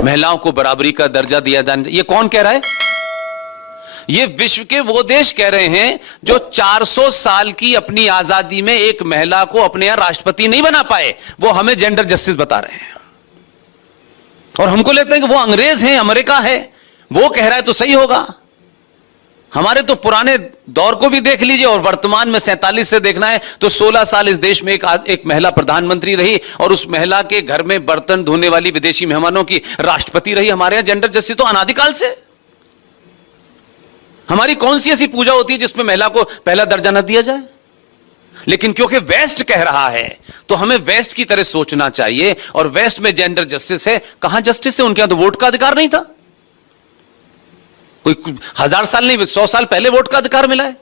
महिलाओं को बराबरी का दर्जा दिया जाना, ये कौन कह रहा है? ये विश्व के वो देश कह रहे हैं जो 400 साल की अपनी आजादी में एक महिला को अपने यहां राष्ट्रपति नहीं बना पाए, वो हमें जेंडर जस्टिस बता रहे हैं। और हमको लगता है कि वो अंग्रेज हैं, अमेरिका है, वो कह रहा है तो सही होगा। हमारे तो पुराने दौर को भी देख लीजिए और वर्तमान में 47 से देखना है तो 16 साल इस देश में एक महिला प्रधानमंत्री रही और उस महिला के घर में बर्तन धोने वाली विदेशी मेहमानों की राष्ट्रपति रही। हमारे यहां जेंडर जस्टिस तो अनादिकाल से। हमारी कौन सी ऐसी पूजा होती है जिसमें महिला को पहला दर्जा न दिया जाए? लेकिन क्योंकि वेस्ट कह रहा है तो हमें वेस्ट की तरह सोचना चाहिए। और वेस्ट में जेंडर जस्टिस है, कहां जस्टिस है? उनके यहां तो वोट का अधिकार नहीं था। कोई 1000 साल नहीं, 100 साल पहले वोट का अधिकार मिला है।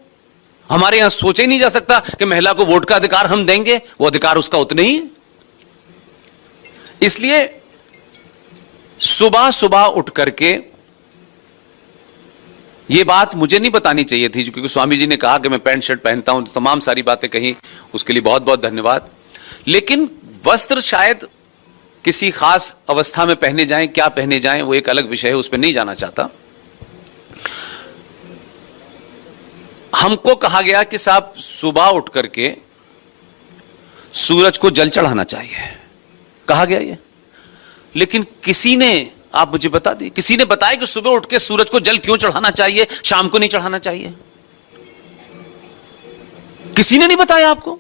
हमारे यहां सोचा ही नहीं जा सकता कि महिला को वोट का अधिकार हम देंगे, वो अधिकार उसका उतना ही है। इसलिए सुबह सुबह उठ करके ये बात मुझे नहीं बतानी चाहिए थी, क्योंकि स्वामी जी ने कहा कि मैं पैंट शर्ट पहनता हूं, तमाम सारी बातें कही, उसके लिए बहुत बहुत धन्यवाद। लेकिन वस्त्र शायद किसी खास अवस्था में पहने जाएं, क्या पहने जाएं वो एक अलग विषय है, उस पर नहीं जाना चाहता। हमको कहा गया कि साहब सुबह उठ करके सूरज को जल चढ़ाना चाहिए, कहा गया ये। लेकिन किसी ने, आप मुझे बता दी, किसी ने बताया कि सुबह उठ के सूरज को जल क्यों चढ़ाना चाहिए, शाम को नहीं चढ़ाना चाहिए? किसी ने नहीं बताया आपको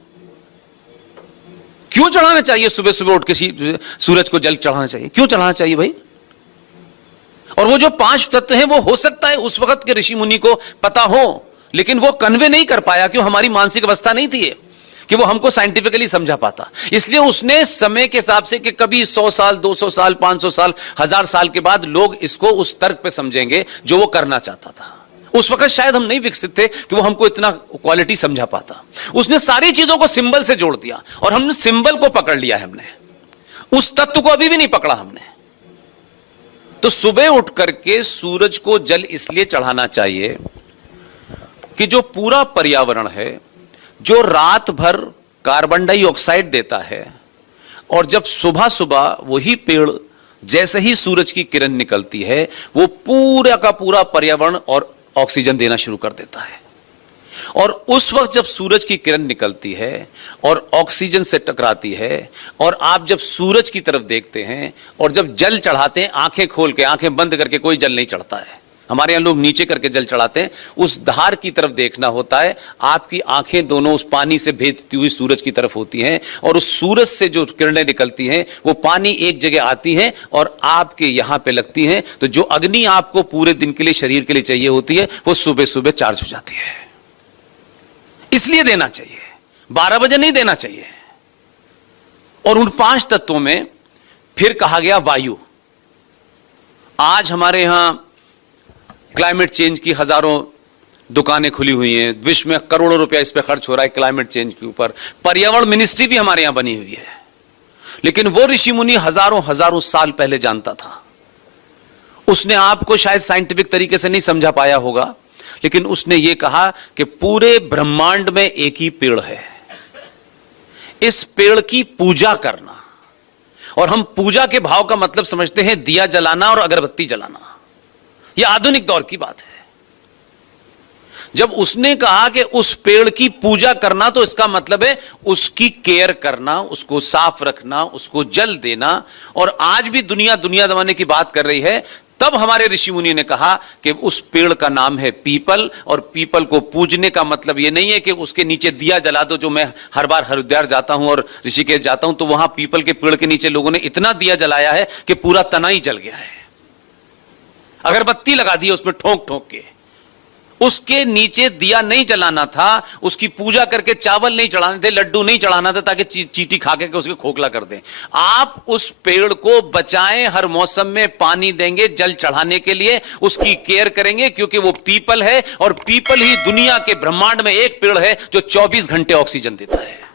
क्यों चढ़ाना चाहिए? सुबह सुबह उठ के सूरज को जल चढ़ाना चाहिए, क्यों चढ़ाना चाहिए भाई? और वो जो 5 तत्व हैं वो हो सकता है उस वक्त के ऋषि मुनि को पता हो, लेकिन वो कन्वे नहीं कर पाया, क्यों? हमारी मानसिक अवस्था नहीं थी कि वो हमको साइंटिफिकली समझा पाता। इसलिए उसने समय के हिसाब से कि कभी 100 साल, 200 साल, 500 साल, 1000 साल के बाद लोग इसको उस तर्क पे समझेंगे जो वो करना चाहता था। उस वक्त शायद हम नहीं विकसित थे कि वो हमको इतना क्वालिटी समझा पाता। उसने सारी चीजों को सिंबल से जोड़ दिया और हमने सिंबल को पकड़ लिया है, हमने उस तत्व को अभी भी नहीं पकड़ा हमने। तो सुबह उठ करके सूरज को जल इसलिए चढ़ाना चाहिए कि जो पूरा पर्यावरण है, जो रात भर कार्बन डाइऑक्साइड देता है, और जब सुबह सुबह वही पेड़ जैसे ही सूरज की किरण निकलती है वो पूरा का पूरा पर्यावरण और ऑक्सीजन देना शुरू कर देता है। और उस वक्त जब सूरज की किरण निकलती है और ऑक्सीजन से टकराती है, और आप जब सूरज की तरफ देखते हैं और जब जल चढ़ाते हैं, आंखें खोल के, आंखें बंद करके कोई जल नहीं चढ़ता है। हमारे यहां लोग नीचे करके जल चढ़ाते हैं, उस धार की तरफ देखना होता है। आपकी आंखें दोनों उस पानी से भेदती हुई सूरज की तरफ होती हैं, और उस सूरज से जो किरणें निकलती हैं वो पानी एक जगह आती हैं और आपके यहां पे लगती हैं। तो जो अग्नि आपको पूरे दिन के लिए, शरीर के लिए चाहिए होती है, वो सुबह सुबह चार्ज हो जाती है। इसलिए देना चाहिए, 12 बजे नहीं देना चाहिए। और उन 5 तत्वों में फिर कहा गया वायु। आज हमारे यहां क्लाइमेट चेंज की हजारों दुकानें खुली हुई हैं, विश्व में करोड़ों रुपया इस पे खर्च हो रहा है क्लाइमेट चेंज के ऊपर। पर्यावरण मिनिस्ट्री भी हमारे यहां बनी हुई है। लेकिन वो ऋषि मुनि हजारों साल पहले जानता था। उसने आपको शायद साइंटिफिक तरीके से नहीं समझा पाया होगा, लेकिन उसने ये कहा कि पूरे ब्रह्मांड में एक ही पेड़ है, इस पेड़ की पूजा करना। और हम पूजा के भाव का मतलब समझते हैं दिया जलाना और अगरबत्ती जलाना। यह आधुनिक दौर की बात है। जब उसने कहा कि उस पेड़ की पूजा करना, तो इसका मतलब है उसकी केयर करना, उसको साफ रखना, उसको जल देना। और आज भी दुनिया जमाने की बात कर रही है। तब हमारे ऋषि मुनि ने कहा कि उस पेड़ का नाम है पीपल, और पीपल को पूजने का मतलब यह नहीं है कि उसके नीचे दिया जला दो। जो मैं हर बार हरिद्वार जाता हूं और ऋषिकेश जाता हूं तो वहां पीपल के पेड़ के नीचे लोगों ने इतना दिया जलाया है कि पूरा तना ही जल गया है। अगरबत्ती लगा दी उसमें ठोक ठोक के। उसके नीचे दिया नहीं जलाना था, उसकी पूजा करके चावल नहीं चढ़ाने थे, लड्डू नहीं चढ़ाना था, ताकि चींटी खा के उसके खोखला कर दें। आप उस पेड़ को बचाएं, हर मौसम में पानी देंगे जल चढ़ाने के लिए, उसकी केयर करेंगे, क्योंकि वो पीपल है। और पीपल ही दुनिया के ब्रह्मांड में एक पेड़ है जो 24 घंटे ऑक्सीजन देता है।